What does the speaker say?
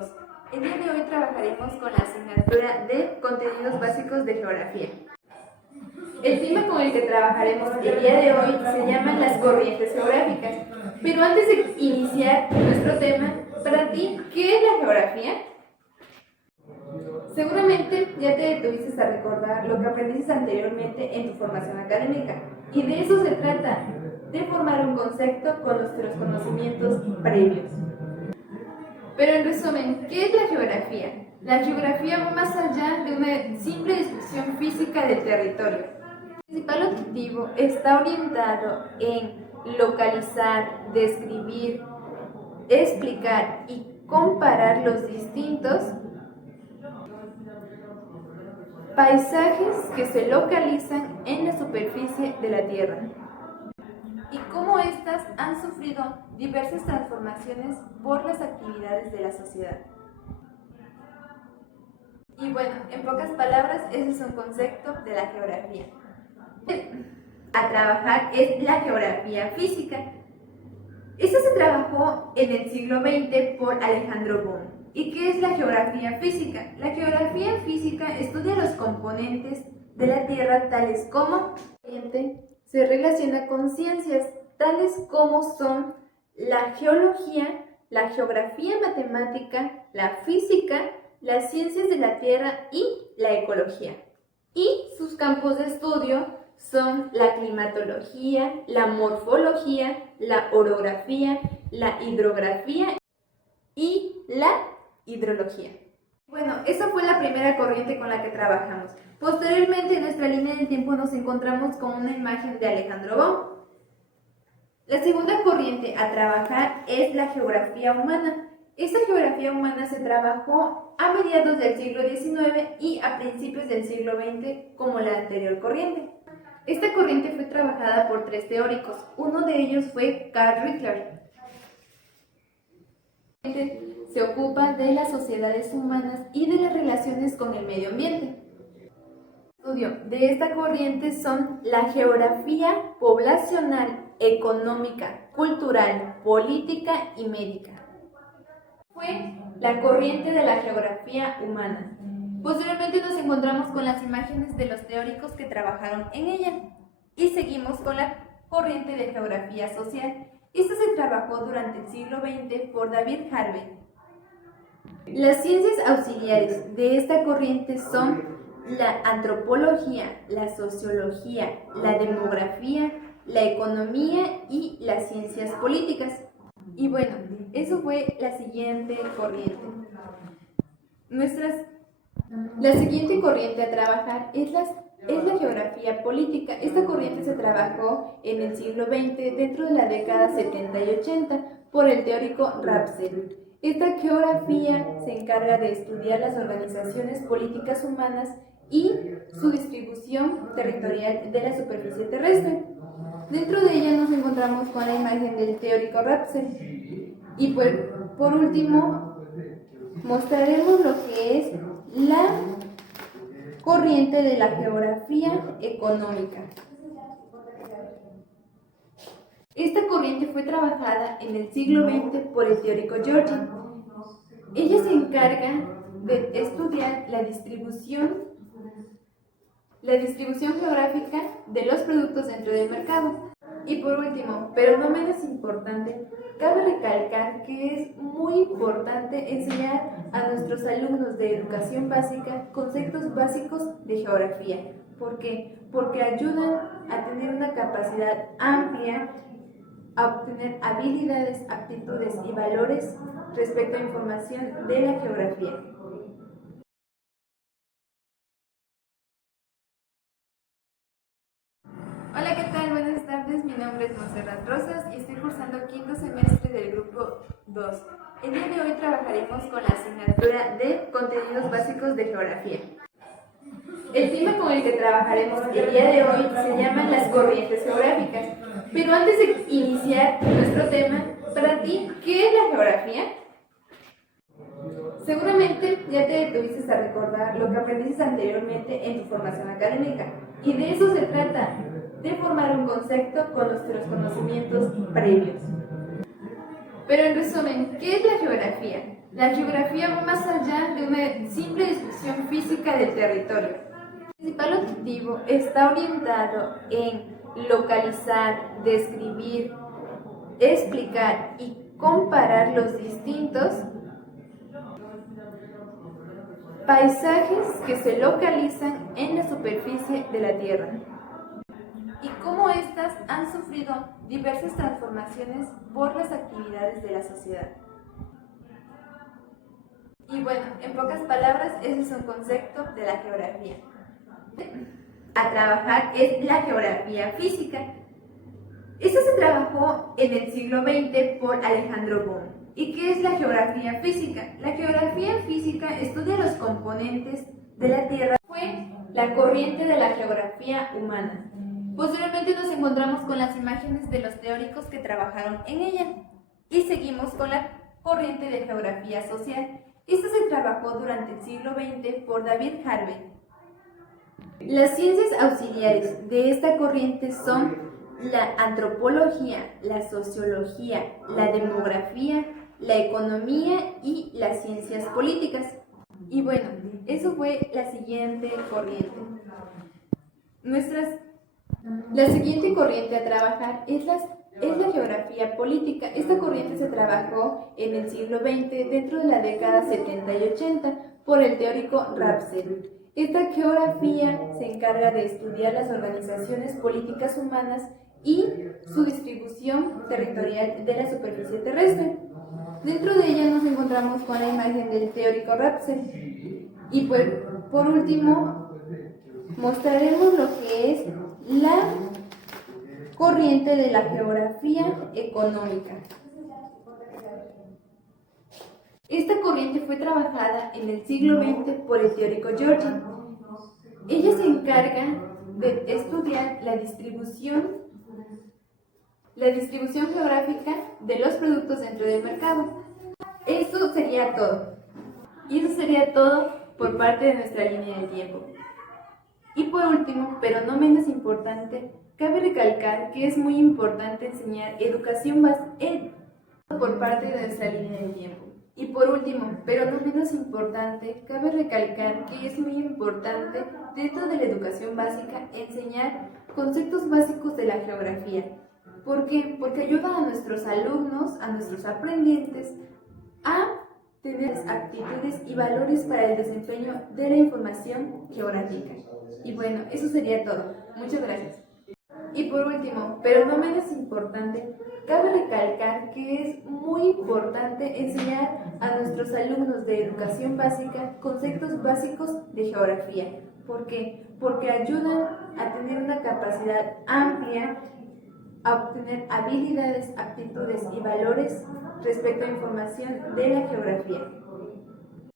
2. El día de hoy trabajaremos con la asignatura de contenidos básicos de geografía. El tema con el que trabajaremos el día de hoy se llama las corrientes geográficas. Pero antes de iniciar nuestro tema, para ti, ¿qué es la geografía? Seguramente ya te detuviste a recordar lo que aprendiste anteriormente en tu formación académica, y de eso se trata, de formar un concepto con nuestros conocimientos previos. Pero en resumen, ¿qué es la geografía? La geografía va más allá de una simple descripción física del territorio. El principal objetivo está orientado en localizar, describir, explicar y comparar los distintos paisajes que se localizan en la superficie de la Tierra y cómo éstas han sufrido diversas transformaciones por las actividades de la sociedad. Y bueno, en pocas palabras, ese es un concepto de la geografía. A trabajar es la geografía física. Esta se trabajó en el siglo XX por Alejandro Bohm. ¿Y qué es la geografía física? La geografía física estudia los componentes de la Tierra tales como se relaciona con ciencias tales como son la geología, la geografía matemática, la física, las ciencias de la Tierra y la ecología. Y sus campos de estudio son la climatología, la morfología, la orografía, la hidrografía y la hidrología. Bueno, esa fue la primera corriente con la que trabajamos. Posteriormente, en nuestra línea del tiempo nos encontramos con una imagen de Alejandro Bohm. La segunda corriente a trabajar es la geografía humana. Esta geografía humana se trabajó a mediados del siglo XIX y a principios del siglo XX como la anterior corriente. Esta corriente fue trabajada por tres teóricos. Uno de ellos fue Carl Rickler. Se ocupa de las sociedades humanas y de las relaciones con el medio ambiente. El estudio de esta corriente son la geografía poblacional, económica, cultural, política y médica. Fue la corriente de la geografía humana. Posteriormente nos encontramos con las imágenes de los teóricos que trabajaron en ella y seguimos con la corriente de geografía social. Esta se trabajó durante el siglo XX por David Harvey. Las ciencias auxiliares de esta corriente son la antropología, la sociología, la demografía, la economía y las ciencias políticas. Y bueno, eso fue la siguiente corriente. La siguiente corriente a trabajar es la geografía política. Esta corriente se trabajó en el siglo XX dentro de la década 70 y 80 por el teórico Ramsey. Esta geografía se encarga de estudiar las organizaciones políticas humanas y su distribución territorial de la superficie terrestre. Dentro de ella nos encontramos con la imagen del teórico Ramsey. Y por último, mostraremos lo que es la corriente de la geografía económica. Esta corriente fue trabajada en el siglo XX por el teórico Giorgi. Ella se encarga de estudiar la distribución geográfica de los productos dentro del mercado. Y por último, pero no menos importante, cabe recalcar que es muy importante enseñar a nuestros alumnos de educación básica conceptos básicos de geografía. ¿Por qué? Porque ayudan a tener una capacidad amplia, a obtener habilidades, aptitudes y valores respecto a información de la geografía. Hola, ¿qué tal? Buenas tardes, mi nombre es Montserrat Rosas y estoy cursando quinto semestre del grupo 2. El día de hoy trabajaremos con la asignatura de contenidos básicos de geografía. El tema con el que trabajaremos el día de hoy se llama las corrientes geográficas. Pero antes de iniciar nuestro tema, para ti, ¿qué es la geografía? Seguramente ya te detuviste a recordar lo que aprendiste anteriormente en tu formación académica, y de eso se trata, de formar un concepto con nuestros conocimientos previos. Pero en resumen, ¿qué es la geografía? La geografía va más allá de una simple descripción física del territorio. El principal objetivo está orientado en localizar, describir, explicar y comparar los distintos paisajes que se localizan en la superficie de la Tierra y cómo éstas han sufrido diversas transformaciones por las actividades de la sociedad. Y bueno, en pocas palabras, ese es un concepto de la geografía. A trabajar es la geografía física. Esta se trabajó en el siglo XX por Alejandro Bohm. ¿Y qué es la geografía física? La geografía física estudia los componentes de la Tierra. Fue la corriente de la geografía humana. Posteriormente nos encontramos con las imágenes de los teóricos que trabajaron en ella. Y seguimos con la corriente de geografía social. Esta se trabajó durante el siglo XX por David Harvey. Las ciencias auxiliares de esta corriente son la antropología, la sociología, la demografía, la economía y las ciencias políticas. Y bueno, eso fue la siguiente corriente. La siguiente corriente a trabajar es la geografía política. Esta corriente se trabajó en el siglo XX dentro de la década 70 y 80 por el teórico Ramsey. Esta geografía se encarga de estudiar las organizaciones políticas humanas y su distribución territorial de la superficie terrestre. Dentro de ella nos encontramos con la imagen del teórico Ramsey. Y pues, por último, mostraremos lo que es la corriente de la geografía económica. Esta corriente fue trabajada en el siglo XX por el teórico Georgi. Ella se encarga de estudiar la distribución geográfica de los productos dentro del mercado. Eso sería todo. Y eso sería todo por parte de nuestra línea del tiempo. Y por último, pero no menos importante, cabe recalcar que es muy importante enseñar educación básica por parte de nuestra línea del tiempo. Y por último, pero no menos importante, cabe recalcar que es muy importante dentro de la educación básica enseñar conceptos básicos de la geografía. ¿Por qué? Porque ayuda a nuestros alumnos, a nuestros aprendientes, a tener aptitudes y valores para el desempeño de la información geográfica. Y bueno, eso sería todo. Muchas gracias. Y por último, pero no menos importante, cabe recalcar que es muy importante enseñar a nuestros alumnos de educación básica conceptos básicos de geografía. ¿Por qué? Porque ayudan a tener una capacidad amplia, a obtener habilidades, aptitudes y valores respecto a información de la geografía.